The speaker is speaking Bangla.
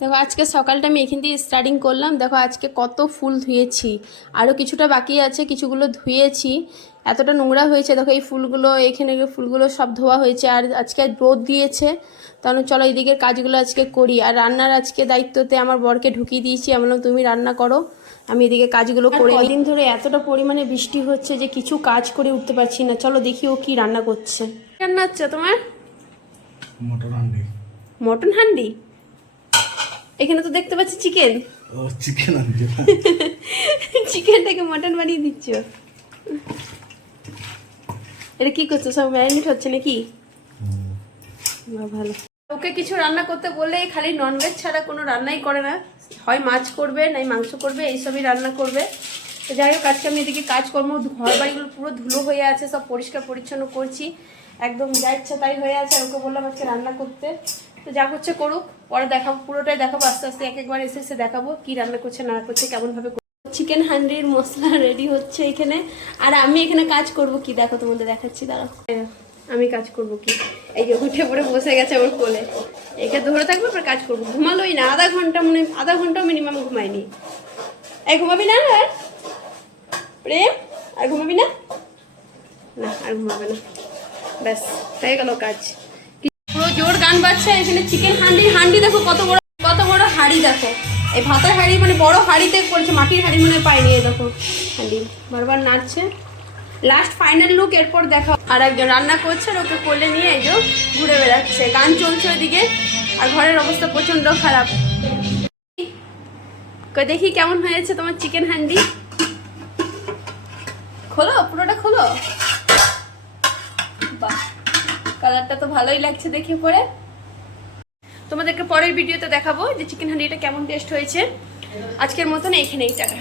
দেখো আজকে সকালটা আমি এখান থেকে স্টার্টিং করলাম। দেখো আজকে কত ফুল ধুয়েছি, আরও কিছুটা বাকি আছে, কিছুগুলো ধুয়েছি। এতটা নোংরা হয়েছে দেখো, এই ফুলগুলো এখানে ফুলগুলো সব ধোয়া হয়েছে। আর আজকে রোদ দিয়েছে, তাহলে চলো এইদিকের কাজগুলো আজকে করি। আর রান্নার আজকে দায়িত্বতে আমার বরকে ঢুকিয়ে দিয়েছি, আমি বললাম তুমি রান্না করো, আমি এদিকে কাজগুলো করে। কদিন ধরে এতটা পরিমাণে বৃষ্টি হচ্ছে যে কিছু কাজ করে উঠতে পারছি না। চলো দেখি ও কি রান্না করছে। রান্না হচ্ছে তোমার? মটন হান্ডি। মটন হান্ডি? এখানে তো দেখতে পাচ্ছি চিকেন। ও চিকেন হান্ডি। চিকেনটাকে মটন বানিয়ে দিচ্ছ? এটা কি করছো, সব ম্যারিনেট হচ্ছে নাকি? ভালো। ওকে কিছু রান্না করতে বললে খালি ননভেজ ছাড়া কোনো রান্নাই করে না। হয় মাছ করবে, নাই মাংস করবে, এইসবই রান্না করবে। তো যাই হোক আজকে আমি এদিকে কাজকর্ম, ঘর বাড়িগুলো পুরো ধুলো হয়ে আছে, সব পরিষ্কার পরিচ্ছন্ন করছি, একদম যা ইচ্ছা তাই হয়ে আছে। আর ওকে বললাম আজকে রান্না করতে, তো যা করছে করুক, পরে দেখাবো, পুরোটাই দেখাবো আস্তে আস্তে, এক একবার এসে এসে দেখাবো কি রান্না করছে না করছে, কেমনভাবে। চিকেন হান্ডির মশলা রেডি হচ্ছে এখানে, আর আমি এখানে কাজ করব কি দেখো, তোমাদের দেখাচ্ছি, দাঁড়াও। আমি কাজ করব কি, এই যে উঠে পড়ে বসে গেছে আমার কোলে, একে ধরে থাকবো, পরে কাজ করবো। ঘুমালোই না, আধা ঘন্টাও মিনিমাম ঘুমায়নি। এই ঘুমাবি না আর প্রেম? আর ঘুমাবি না? না আর ঘুমাবে না, ব্যাস হয়ে গেল কাজ। পুরো জোর গান বাজছে এখানে। চিকেন হান্ডি দেখো কত বড় হাঁড়ি, দেখো এই ভাতের হাঁড়ি, মানে বড় হাঁড়িতে করছে, মাটির হাঁড়ি মনে পাইনি। এই দেখো হান্ডি বারবার নাড়ছে। লাস্ট ফাইনাল লুক, এরপর দেখা। আর একজন রান্না করছে, ওকে কোলে নিয়ে এই যে ঘুরে বেড়াচ্ছে, গান চলছে ওইদিকে, আর ঘরের অবস্থা প্রচন্ড খারাপ। দেখি কেমন হয়েছে তোমার চিকেন হান্ডি। খোলো, পুরোটা খোলো। বাহ, কালারটা তো ভালোই লাগছে দেখে। পরে তোমাদেরকে পরের ভিডিওতে দেখাবো যে চিকেন হান্ডিটা কেমন টেস্ট হয়েছে। আজকের মতন এখানেই টাটা।